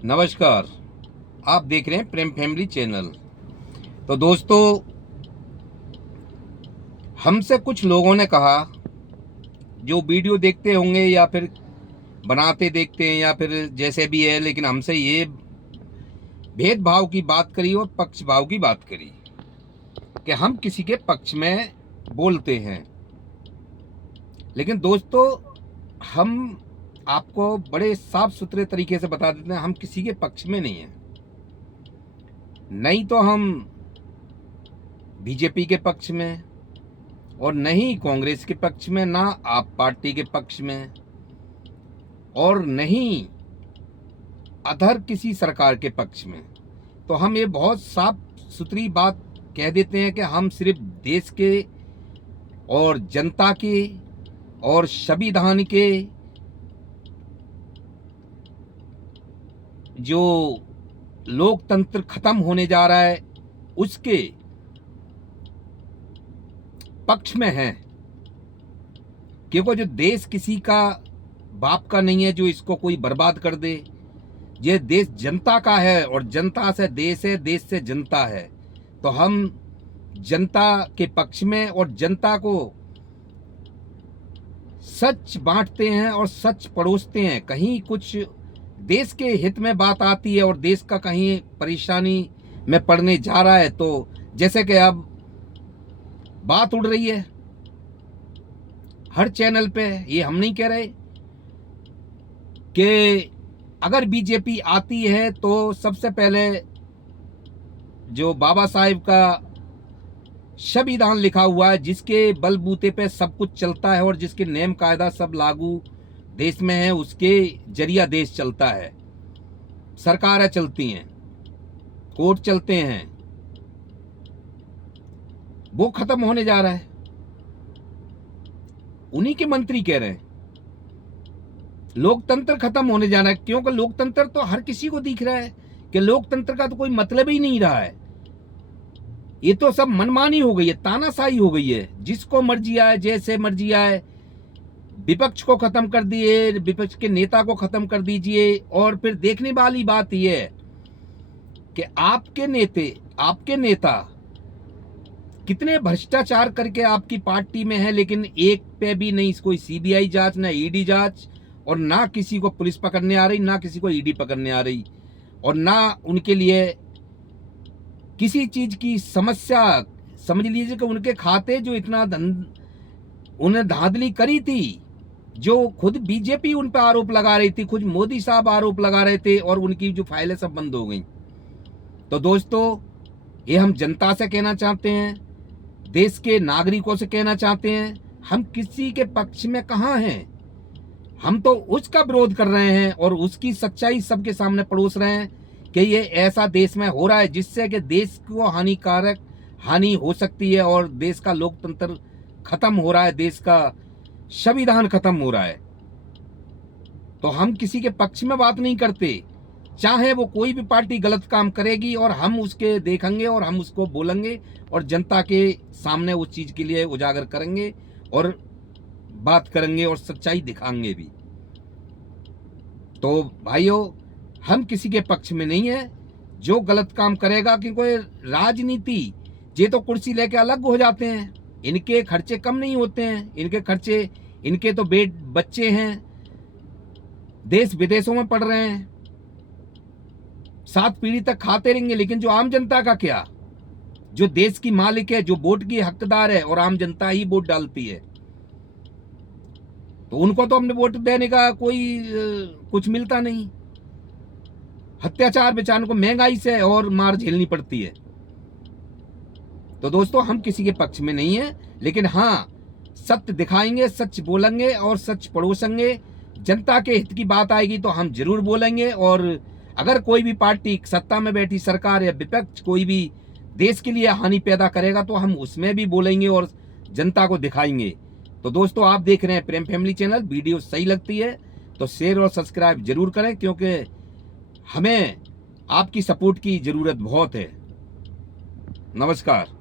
नमस्कार। आप देख रहे हैं प्रेम फैमिली चैनल। तो दोस्तों, हमसे कुछ लोगों ने कहा, जो वीडियो देखते होंगे या फिर बनाते देखते हैं या फिर जैसे भी है, लेकिन हमसे ये भेदभाव की बात करी और पक्ष भाव की बात करी कि हम किसी के पक्ष में बोलते हैं। लेकिन दोस्तों, हम आपको बड़े साफ सुथरे तरीके से बता देते हैं, हम किसी के पक्ष में नहीं हैं। नहीं तो हम बीजेपी के पक्ष में, और नहीं कांग्रेस के पक्ष में, ना आप पार्टी के पक्ष में, और नहीं अदर किसी सरकार के पक्ष में। तो हम ये बहुत साफ सुथरी बात कह देते हैं कि हम सिर्फ देश के और जनता के और संविधान के जो लोकतंत्र खत्म होने जा रहा है उसके पक्ष में हैं। क्योंकि जो देश किसी का बाप का नहीं है जो इसको कोई बर्बाद कर दे। ये देश जनता का है और जनता से देश है, देश से जनता है। तो हम जनता के पक्ष में और जनता को सच बांटते हैं और सच परोसते हैं। कहीं कुछ देश के हित में बात आती है और देश का कहीं परेशानी में पड़ने जा रहा है, तो जैसे कि अब बात उड़ रही है हर चैनल पे, ये हम नहीं कह रहे कि अगर बीजेपी आती है तो सबसे पहले जो बाबा साहेब का संविधान लिखा हुआ है, जिसके बलबूते पे सब कुछ चलता है और जिसके नियम कायदा सब लागू देश में है, उसके जरिया देश चलता है। सरकारें चलती हैं, कोर्ट चलते हैं, वो खत्म होने जा रहा है। उन्हीं के मंत्री कह रहे हैं लोकतंत्र खत्म होने जाना है। क्योंकि लोकतंत्र तो हर किसी को दिख रहा है कि लोकतंत्र का तो कोई मतलब ही नहीं रहा है। ये तो सब मनमानी हो गई है, तानाशाही हो गई है। जिसको मर्जी आए, जैसे मर्जी आए, विपक्ष को खत्म कर दिए, विपक्ष के नेता को खत्म कर दीजिए। और फिर देखने वाली बात यह है कि आपके नेता कितने भ्रष्टाचार करके आपकी पार्टी में है, लेकिन एक पे भी नहीं कोई सीबीआई जांच, ना ईडी जांच, और ना किसी को पुलिस पकड़ने आ रही, ना किसी को ईडी पकड़ने आ रही, और ना उनके लिए किसी चीज की समस्या। समझ लीजिए कि उनके खाते जो इतना उन्हें धांधली करी थी, जो खुद बीजेपी उन पर आरोप लगा रही थी, खुद मोदी साहब आरोप लगा रहे थे, और उनकी जो फाइलें सब बंद हो गई। तो दोस्तों, ये हम जनता से कहना चाहते हैं, देश के नागरिकों से कहना चाहते हैं, हम किसी के पक्ष में कहाँ हैं। हम तो उसका विरोध कर रहे हैं और उसकी सच्चाई सबके सामने परोस रहे हैं कि ये ऐसा देश में हो रहा है जिससे कि देश को हानिकारक हानि हो सकती है और देश का लोकतंत्र खत्म हो रहा है, देश का संविधान खत्म हो रहा है। तो हम किसी के पक्ष में बात नहीं करते, चाहे वो कोई भी पार्टी गलत काम करेगी और हम उसके देखेंगे और हम उसको बोलेंगे और जनता के सामने उस चीज के लिए उजागर करेंगे और बात करेंगे और सच्चाई दिखाएंगे भी। तो भाइयों, हम किसी के पक्ष में नहीं है जो गलत काम करेगा। क्योंकि राजनीति, ये तो कुर्सी लेके अलग हो जाते हैं, इनके खर्चे कम नहीं होते हैं। इनके खर्चे, इनके तो बच्चे हैं, देश विदेशों में पढ़ रहे हैं, 7 पीढ़ी तक खाते रहेंगे। लेकिन जो आम जनता का क्या, जो देश की मालिक है, जो वोट की हकदार है, और आम जनता ही वोट डालती है, तो उनको तो हमने वोट देने का कोई कुछ मिलता नहीं। अत्याचार बेचारों को महंगाई से और मार झेलनी पड़ती है। तो दोस्तों, हम किसी के पक्ष में नहीं है, लेकिन हाँ, सत्य दिखाएंगे, सच बोलेंगे और सच परोसेंगे। जनता के हित की बात आएगी तो हम जरूर बोलेंगे। और अगर कोई भी पार्टी, सत्ता में बैठी सरकार या विपक्ष, कोई भी देश के लिए हानि पैदा करेगा तो हम उसमें भी बोलेंगे और जनता को दिखाएंगे। तो दोस्तों, आप देख रहे हैं प्रेम फैमिली चैनल। वीडियो सही लगती है तो शेयर और सब्सक्राइब जरूर करें, क्योंकि हमें आपकी सपोर्ट की जरूरत बहुत है। नमस्कार।